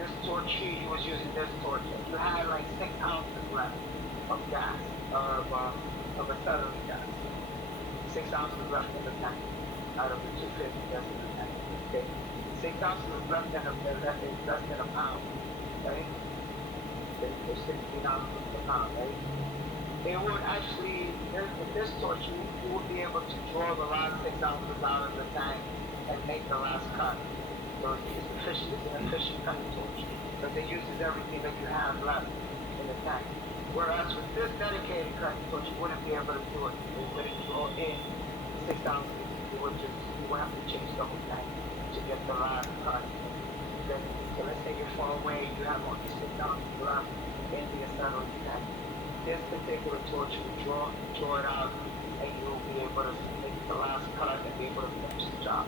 this torch here, you was using this torch, and you had like 6 ounces left of gas, of acetylene gas. 6 ounces left in the tank out of the 250 that's in the tank. Okay, 6 ounces is less than a pound, right? There's 16 ounces per pound, right? It would actually, with this torch, you would be able to draw the last 6 ounces out of the tank and make the last cut. So it's an efficient cutting torch because it uses everything that you have left in the tank. Whereas with this dedicated cutting torch, you wouldn't be able to do it. You wouldn't draw in 6 ounces. You would have to change the whole tank to get the last cut. Then, so let's say you're far away, you have only 6 ounces left in the acetylene tank. This particular torch will draw it out, and you'll be able to make the last cut and be able to finish the job.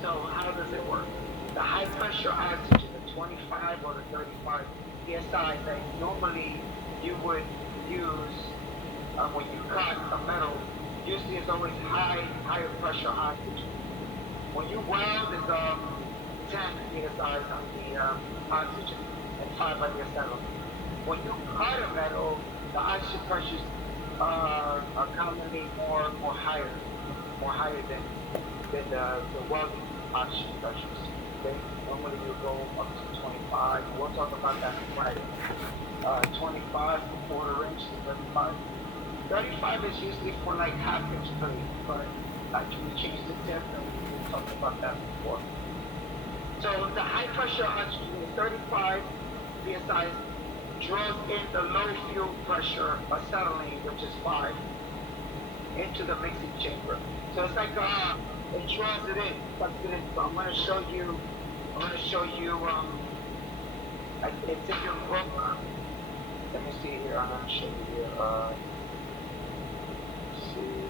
So how does it work? The high pressure oxygen, the 25 or the 35 psi that normally you would use when you cut a metal, usually is always higher pressure oxygen. When you weld, it's 10 psi on the oxygen and 5 on the acetylene. When you cut a metal, the oxygen pressures are commonly more higher than the welding oxygen pressures. Okay, normally you go up to 25. We'll talk about that on Friday. 25 quarter inch to 35. 35 is usually for like half-inch plate, but actually we changed the tip and we talked about that before. So the high pressure oxygen, 35 psi, draws in the low fuel pressure acetylene, which is 5, into the mixing chamber. So it's like it draws it in, sucks it in. So I'm going to show you. It's in your book. Let me see here. I'm going to show you here. Let's see.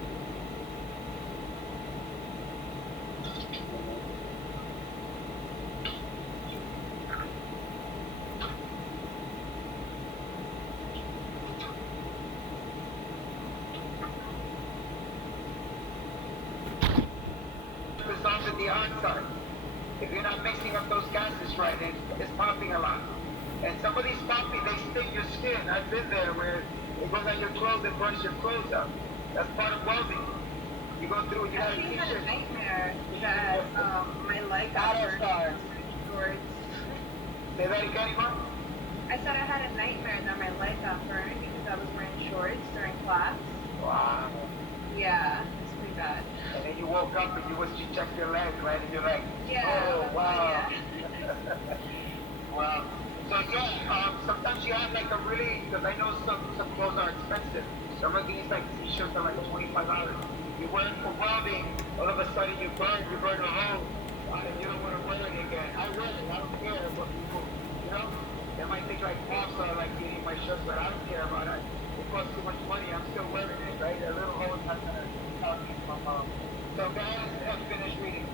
Dissolving the oxide. If you're not mixing up those gases right, it's popping a lot. And some of these popping, they sting your skin. I've been there where it goes on your clothes and burns your clothes up. That's part of welding. You go through and you have I had a nightmare that my leg got burned shorts. Say that again, Mark? I said I had a nightmare that my leg got burned because I was wearing shorts during class. Wow. Yeah, it's pretty bad. And then you woke up and you checked your leg, right in your leg. Yeah. Oh, wow. Yeah. Wow. So yeah, sometimes you have like a really, because I know some clothes are expensive. Some of these like t-shirts are like $25. You wear it for welding, all of a sudden you burn a hole, and you don't want to wear it again. I wear it, I don't care what people, you know? They might think like moms are like eating my shirts, but I don't care about it. It costs too much money, I'm still wearing it, right? A little hole is not gonna stop me from, so guys, let's finish reading.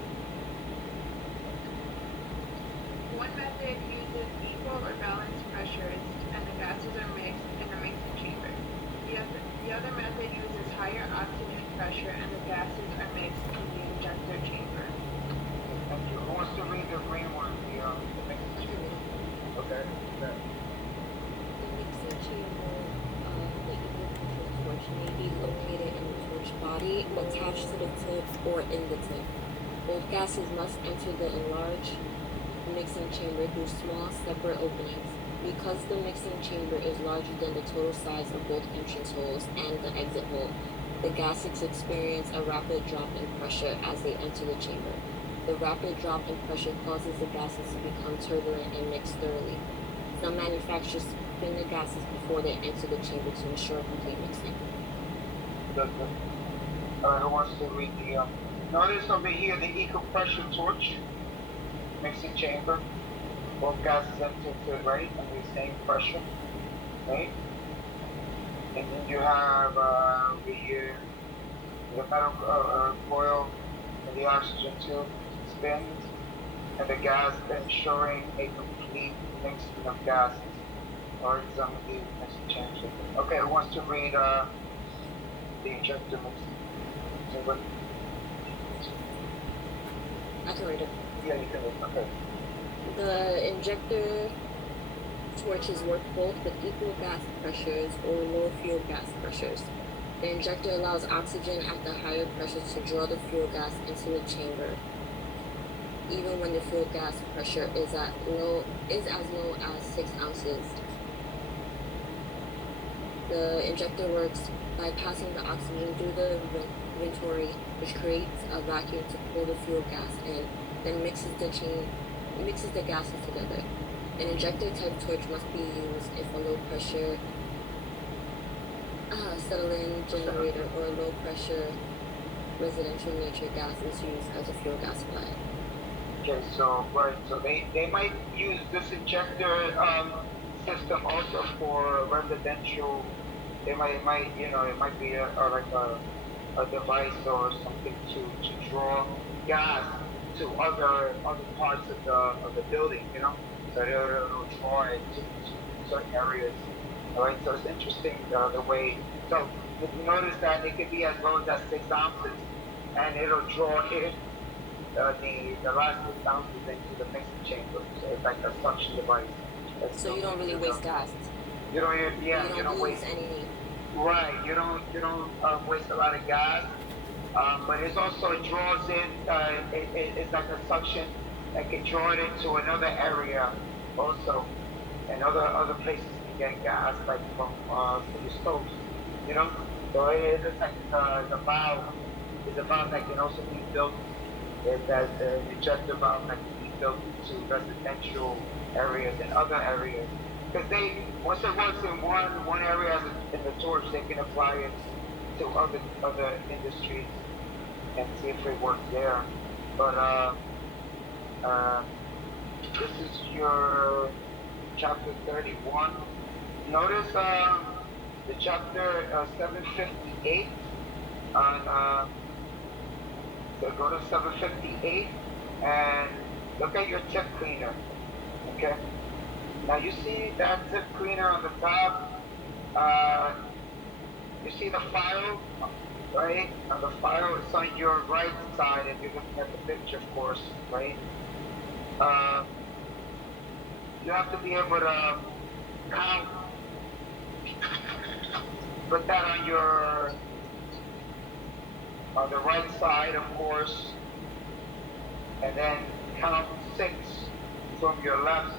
One method uses equal or balanced pressures and the gases are mixed in the mixing chamber. The other method uses higher oxygen pressure and the gases are mixed in the injector chamber. Thank you. Who wants to read the green one? The mixing chamber. Okay. The mixing chamber, the equal pressure torch may be located in the torch body, attached to the tip, or in the tip. Both gases must enter the enlarged mixing chamber through small separate openings. Because the mixing chamber is larger than the total size of both entrance holes and the exit hole, the gases experience a rapid drop in pressure as they enter the chamber. The rapid drop in pressure causes the gases to become turbulent and mix thoroughly. Some manufacturers spin the gases before they enter the chamber to ensure complete mixing. Good. Who wants to read the, notice over here the equal pressure torch, mixing chamber. Both gases enter to the right and the same pressure, right? And then you have over here the metal coil and the oxygen tube spins, and the gas ensuring a complete mixing of gases. Or some of these mixing changes. Okay, who wants to read the injector mixing? Somebody? I can read it. Yeah, you can read. Okay. The injector torches work both with equal gas pressures or low fuel gas pressures. The injector allows oxygen at the higher pressures to draw the fuel gas into the chamber, even when the fuel gas pressure is as low as 6 ounces. The injector works by passing the oxygen through the venturi, which creates a vacuum to pull the fuel gas in, then mixes the gases together. An injector type torch must be used if a low pressure acetylene generator or a low pressure residential nature gas is used as a fuel gas supply. Okay, so right, so they might use this injector system also for residential. It might it might be like a device or something to draw gas to other parts of the building, so it'll draw it to certain areas. All right, so it's interesting the way. So if you notice that it could be as low as 6 ounces, and it'll draw in the last 6 ounces into the mixing chamber. So it's like a suction device. So you don't really waste gas. You don't, you don't waste any. Right, you don't waste a lot of gas, but it also draws in. It's like a suction that can draw it into another area, also, and other places can get gas, like from the stoves, So it is like the valve is a valve that can also be built. That the injector valve that can be built into residential areas and other areas. Because once it works in one area in the torch, they can apply it to other industries and see if it works there. But this is your chapter 31. Notice the chapter 758 on. So go to 758 and look at your tip cleaner. Okay. Now you see that tip cleaner on the top. You see the file, right? On the file, it's on your right side, if you're looking at the picture, of course, right? You have to be able to count. Put that on the right side, of course, and then count 6 from your left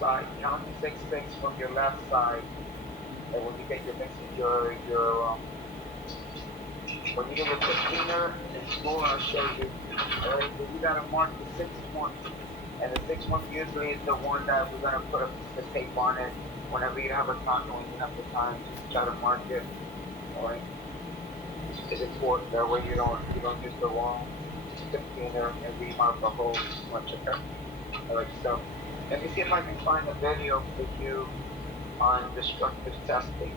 side. Count 6 from your left side, and when you get your when you get your cleaner in school, I'll show you. Alright, so you gotta mark the 6th one, and the 6th one usually is the one that we're gonna put the tape on it. Whenever you have a time, when you have the time, just try to mark it. Alright. It's important that way you don't use the wrong tip cleaner and remark the hole too much. Okay. Alright, so let me see if I can find a video for you on destructive testing.